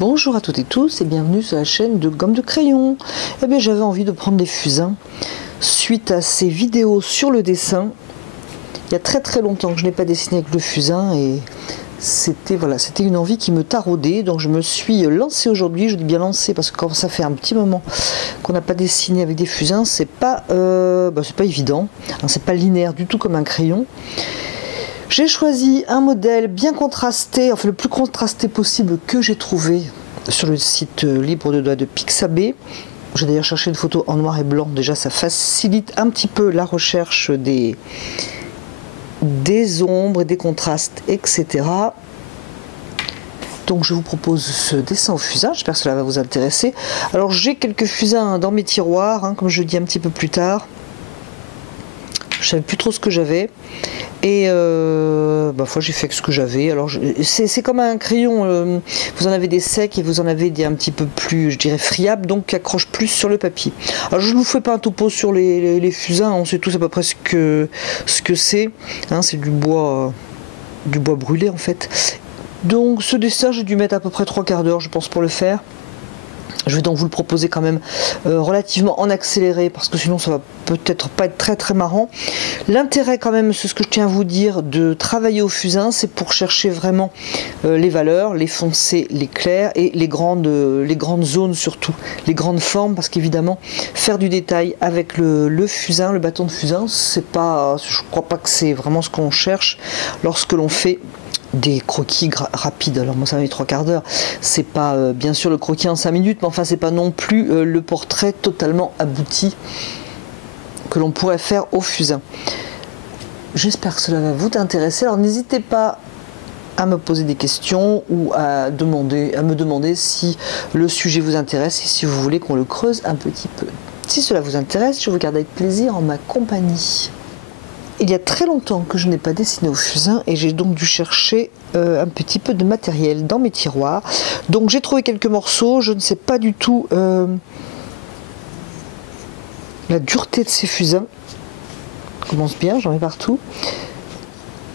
Bonjour à toutes et tous et bienvenue sur la chaîne de Gomme de Crayon. Eh bien j'avais envie de prendre des fusains suite à ces vidéos sur le dessin. Il y a très longtemps que je n'ai pas dessiné avec le fusain et c'était une envie qui me taraudait. Donc je me suis lancée aujourd'hui. Je dis bien lancée parce que quand ça fait un petit moment qu'on n'a pas dessiné avec des fusains, c'est pas évident. Hein, c'est pas linéaire du tout comme un crayon. J'ai choisi un modèle bien contrasté, enfin le plus contrasté possible que j'ai trouvé sur le site libre de doigts de Pixabay. J'ai d'ailleurs cherché une photo en noir et blanc, déjà ça facilite un petit peu la recherche des ombres et des contrastes, etc. Donc je vous propose ce dessin au fusain, j'espère que cela va vous intéresser. Alors j'ai quelques fusains dans mes tiroirs, hein, comme je dis un petit peu plus tard. Je savais plus trop ce que j'avais et j'ai fait avec ce que j'avais. Alors c'est comme un crayon, vous en avez des secs et vous en avez des un petit peu plus, je dirais, friables, donc qui accrochent plus sur le papier. Alors je ne vous fais pas un topo sur les fusains, on sait tous à peu près ce que c'est, hein, c'est du bois brûlé en fait. Donc ce dessin j'ai dû mettre à peu près 3/4 d'heure je pense pour le faire. Je vais donc vous le proposer quand même relativement en accéléré parce que sinon ça va peut-être pas être très marrant. L'intérêt quand même, c'est ce que je tiens à vous dire, de travailler au fusain, c'est pour chercher vraiment les valeurs, les foncés, les clairs et les grandes zones surtout, les grandes formes, parce qu'évidemment faire du détail avec le fusain, le bâton de fusain, c'est pas, je crois pas que c'est vraiment ce qu'on cherche lorsque l'on fait des croquis rapides. Alors moi ça m'a mis 3/4 d'heure, c'est pas bien sûr le croquis en 5 minutes, mais enfin c'est pas non plus le portrait totalement abouti que l'on pourrait faire au fusain. J'espère que cela va vous intéresser, alors n'hésitez pas à me poser des questions ou à me demander si le sujet vous intéresse et si vous voulez qu'on le creuse un petit peu. Si cela vous intéresse, je vous garde avec plaisir en ma compagnie. Il y a très longtemps que je n'ai pas dessiné au fusain et j'ai donc dû chercher un petit peu de matériel dans mes tiroirs. Donc j'ai trouvé quelques morceaux, je ne sais pas du tout la dureté de ces fusains. Ça commence bien, j'en ai partout.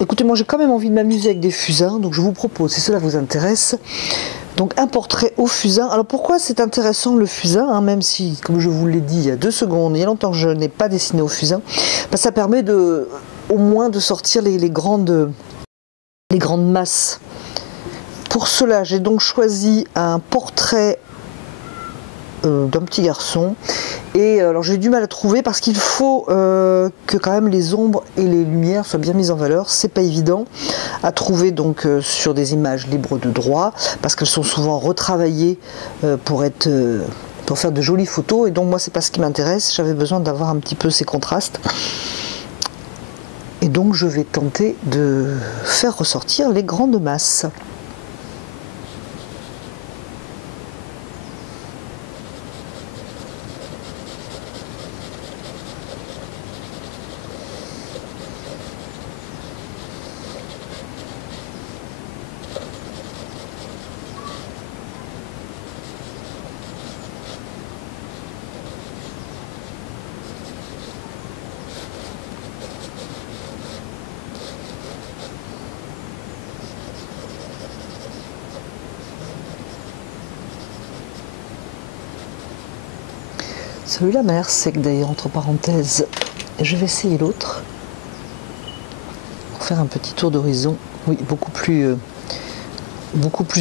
Écoutez, moi j'ai quand même envie de m'amuser avec des fusains, donc je vous propose, si cela vous intéresse, donc un portrait au fusain. Alors pourquoi c'est intéressant le fusain, hein, même si, comme je vous l'ai dit il y a 2 secondes, il y a longtemps que je n'ai pas dessiné au fusain, ça permet au moins de sortir les grandes masses. Pour cela, j'ai donc choisi un portrait d'un petit garçon. Et alors j'ai du mal à trouver parce qu'il faut que quand même les ombres et les lumières soient bien mises en valeur. C'est pas évident à trouver donc sur des images libres de droit parce qu'elles sont souvent retravaillées pour faire de jolies photos. Et donc moi c'est pas ce qui m'intéresse. J'avais besoin d'avoir un petit peu ces contrastes. Et donc je vais tenter de faire ressortir les grandes masses. Celui-là m'a l'air sec d'ailleurs, entre parenthèses. Je vais essayer l'autre pour faire un petit tour d'horizon. Oui, beaucoup plus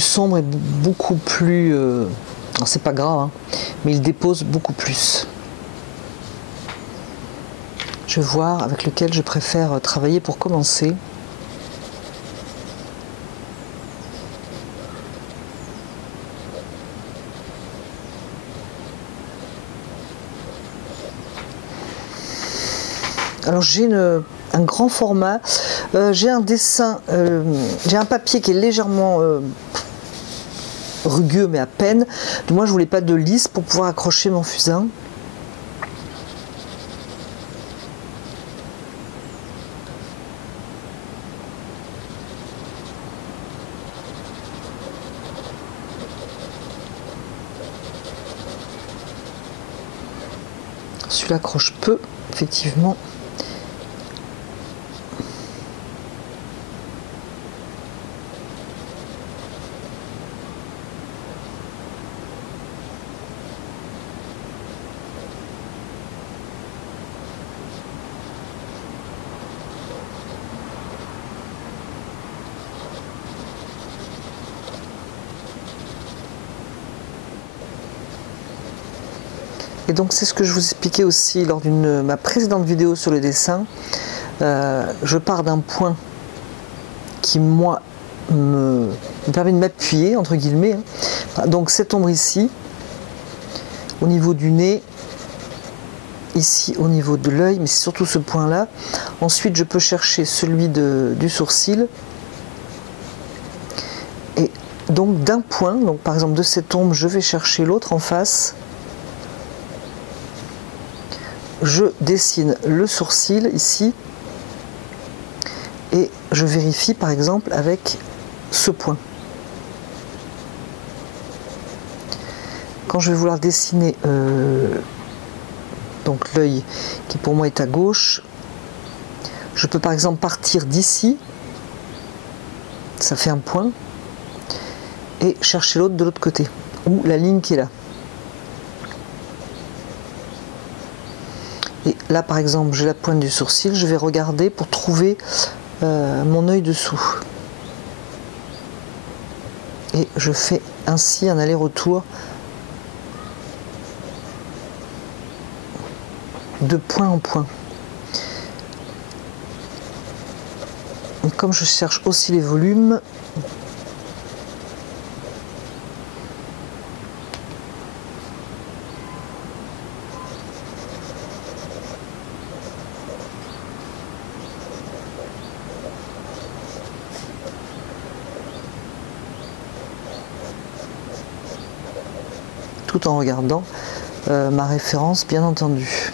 sombre et beaucoup plus... c'est pas grave, hein, mais il dépose beaucoup plus. Je vais voir avec lequel je préfère travailler pour commencer. Alors j'ai un grand format, j'ai un dessin, j'ai un papier qui est légèrement rugueux mais à peine. Donc moi je voulais pas de lisse pour pouvoir accrocher mon fusain. Celui-là accroche peu, effectivement. Et donc c'est ce que je vous expliquais aussi lors d'une ma précédente vidéo sur le dessin. Je pars d'un point qui moi me permet de m'appuyer entre guillemets. Donc cette ombre ici, au niveau du nez, ici au niveau de l'œil, mais c'est surtout ce point là. Ensuite je peux chercher celui du sourcil. Et donc d'un point, donc par exemple de cette ombre, je vais chercher l'autre en face. Je dessine le sourcil ici. Et je vérifie par exemple avec ce point. Quand je vais vouloir dessiner donc l'œil qui pour moi est à gauche, je peux par exemple partir d'ici, ça fait un point, et chercher l'autre de l'autre côté, ou la ligne qui est là. Et là par exemple j'ai la pointe du sourcil, je vais regarder pour trouver mon œil dessous. Et je fais ainsi un aller-retour de point en point. Et comme je cherche aussi les volumes, tout en regardant ma référence bien entendu.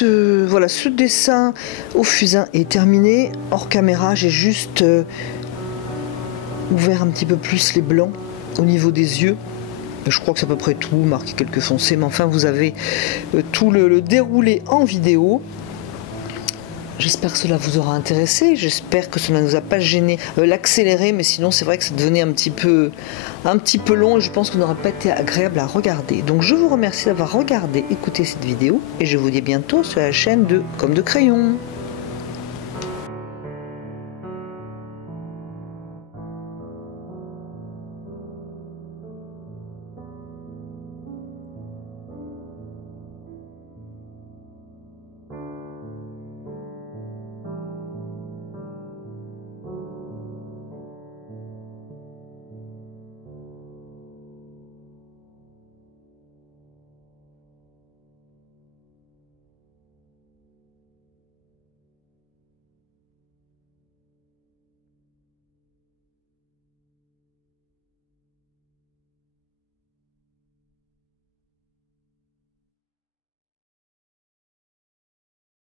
Voilà, ce dessin au fusain est terminé. Hors caméra, j'ai juste ouvert un petit peu plus les blancs au niveau des yeux. Je crois que c'est à peu près tout, marqué quelques foncés, mais enfin vous avez tout le déroulé en vidéo. J'espère que cela vous aura intéressé, j'espère que cela ne vous a pas gêné l'accélérer, mais sinon c'est vrai que ça devenait un petit peu long et je pense qu'on n'aura pas été agréable à regarder. Donc je vous remercie d'avoir regardé, écouté cette vidéo et je vous dis à bientôt sur la chaîne de Comme de Crayon.